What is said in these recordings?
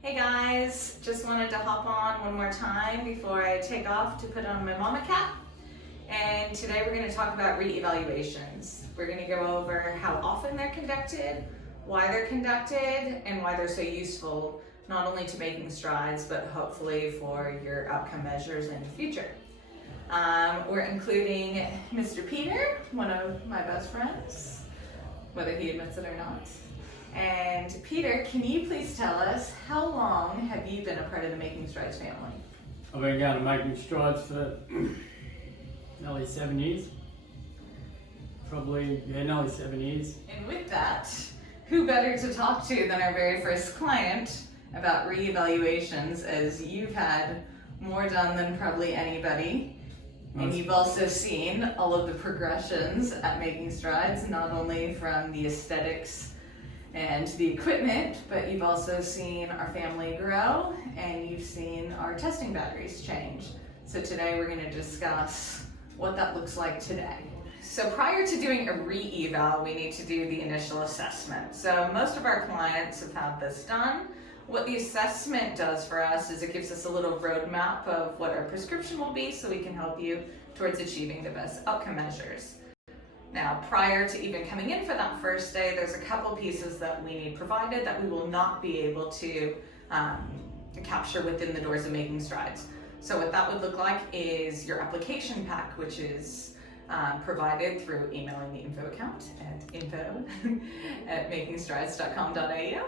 Hey guys, just wanted to hop on one more time before I take off to put on my mama cap. And today we're going to talk about re-evaluations. We're going to go over how often they're conducted, why they're conducted, and why they're so useful, not only to making strides, but hopefully for your outcome measures in the future. We're including Mr. Peter, one of my best friends, whether he admits it or not. And Peter, can you please tell us, how long have you been a part of the Making Strides family? I've been going to Making Strides for nearly 7 years. Nearly 7 years. And with that, who better to talk to than our very first client about re-evaluations, as you've had more done than probably anybody. And you've also seen all of the progressions at Making Strides, not only from the aesthetics and the equipment, but you've also seen our family grow and you've seen our testing batteries change. So today we're going to discuss what that looks like today. So prior to doing a re-eval, we need to do the initial assessment. So most of our clients have had this done. What the assessment does for us is it gives us a little roadmap of what our prescription will be so we can help you towards achieving the best outcome measures. Now, prior to even coming in for that first day, there's a couple pieces that we need provided that we will not be able to capture within the doors of Making Strides. So what that would look like is your application pack, which is provided through emailing the info account at info@makingstrides.com.au. The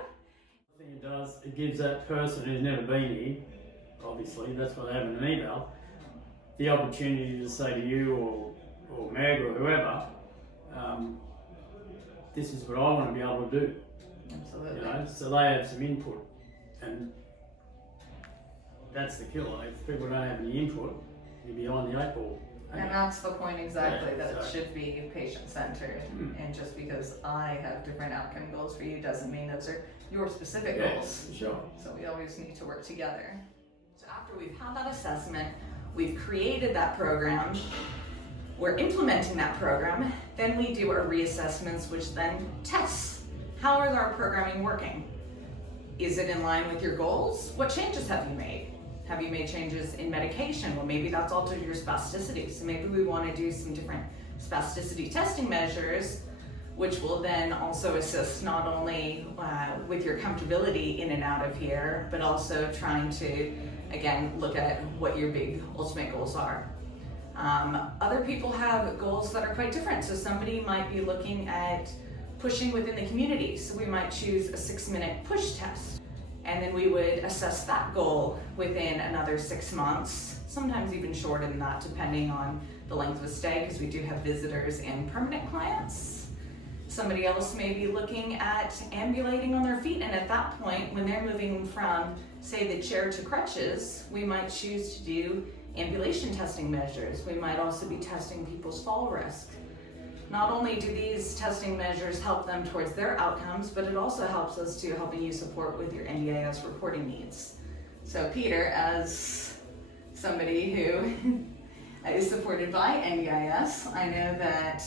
thing it does, it gives that person who's never been here, obviously, that's what they have in an eval, the opportunity to say to you or Meg or whoever, this is what I want to be able to do. Absolutely. You know, so they have some input, and that's the killer. If people don't have any input, you're behind the 8 ball. And that's the point exactly, Yeah, that it so should be patient-centered. And just because I have different outcome goals for you doesn't mean those are your specific goals. Sure. So we always need to work together. So after we've had that assessment, we've created that program, we're implementing that program, then we do our reassessments, which then tests how is our programming working. Is it in line with your goals? What changes have you made? Have you made changes in medication? Well, maybe that's altered your spasticity. So maybe we want to do some different spasticity testing measures, which will then also assist not only with your comfortability in and out of here, but also trying to, again, look at what your big ultimate goals are. Other people have goals that are quite different. So somebody might be looking at pushing within the community. So we might choose a 6-minute push test. And then we would assess that goal within another 6 months, sometimes even shorter than that, depending on the length of stay, because we do have visitors and permanent clients. Somebody else may be looking at ambulating on their feet, and at that point, when they're moving from, say, the chair to crutches, we might choose to do ambulation testing measures. We might also be testing people's fall risk. Not only do these testing measures help them towards their outcomes, but it also helps us to helping you support with your NDIS reporting needs. So Peter, as somebody who is supported by NDIS, I know that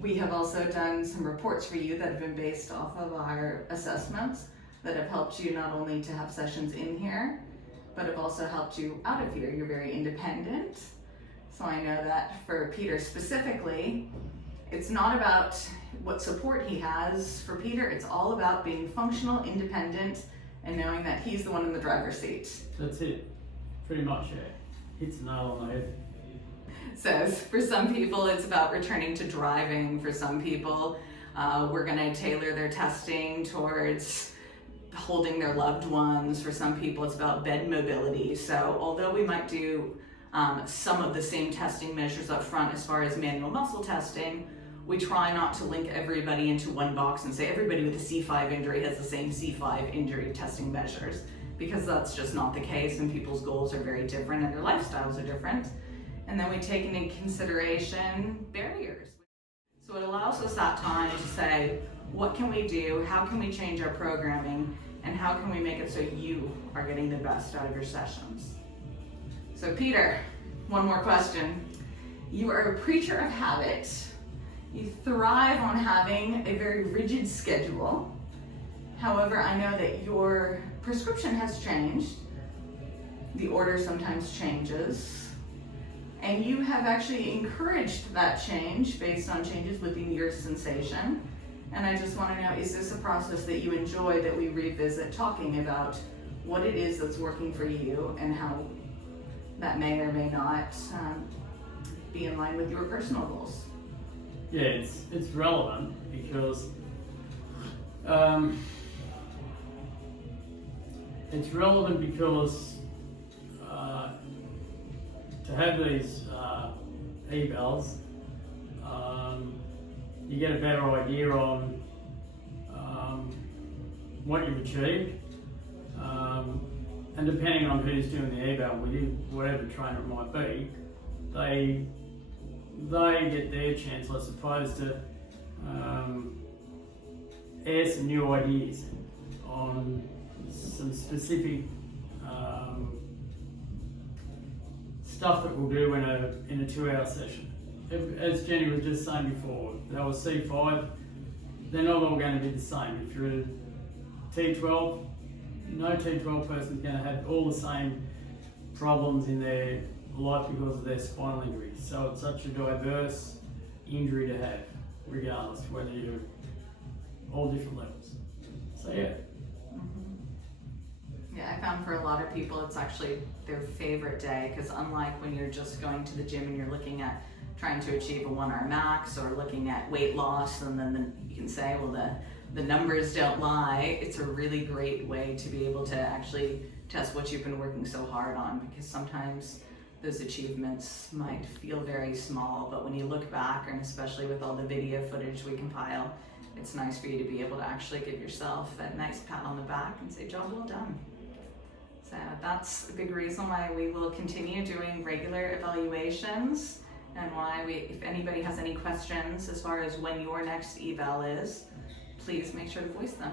we have also done some reports for you that have been based off of our assessments that have helped you not only to have sessions in here, but have also helped you out of here. You're very independent. So I know that for Peter specifically, it's not about what support he has. For Peter, it's all about being functional, independent, and knowing that he's the one in the driver's seat. That's it. Pretty much, yeah. Hits the nail on the head. So for some people, it's about returning to driving. For some people, we're gonna tailor their testing towards holding their loved ones. For some people, it's about bed mobility. So although we might do some of the same testing measures up front as far as manual muscle testing, we try not to link everybody into one box and say everybody with a C5 injury has the same C5 injury testing measures, because that's just not the case, and people's goals are very different and their lifestyles are different. And then we take into consideration barriers. So it allows us that time to say, what can we do? How can we change our programming? And how can we make it so you are getting the best out of your sessions? So Peter, one more question. You are a preacher of habit. You thrive on having a very rigid schedule. However, I know that your prescription has changed. The order sometimes changes. And you have actually encouraged that change based on changes within your sensation. And I just want to know, is this a process that you enjoy, that we revisit talking about what it is that's working for you and how that may or may not be in line with your personal goals? Yeah, it's relevant because to have these evals, you get a better idea on what you've achieved, and depending on who's doing the eval with you, whatever trainer it might be, they get their chance, I suppose, to air some new ideas on some specific stuff that we'll do in a 2-hour session. As Jenny was just saying before, they were C5, they're not all going to be the same. If you're a T12, no T12 person is going to have all the same problems in their life because of their spinal injury. So it's such a diverse injury to have, regardless whether you're all different levels. So yeah. Yeah, I found for a lot of people it's actually their favorite day, because unlike when you're just going to the gym and you're looking at trying to achieve a 1-hour max or looking at weight loss, and then you can say, well, the numbers don't lie. It's a really great way to be able to actually test what you've been working so hard on, because sometimes those achievements might feel very small, but when you look back, and especially with all the video footage we compile, it's nice for you to be able to actually give yourself a nice pat on the back and say, job well done. So that's a big reason why we will continue doing regular evaluations, and why if anybody has any questions as far as when your next eval is, please make sure to voice them.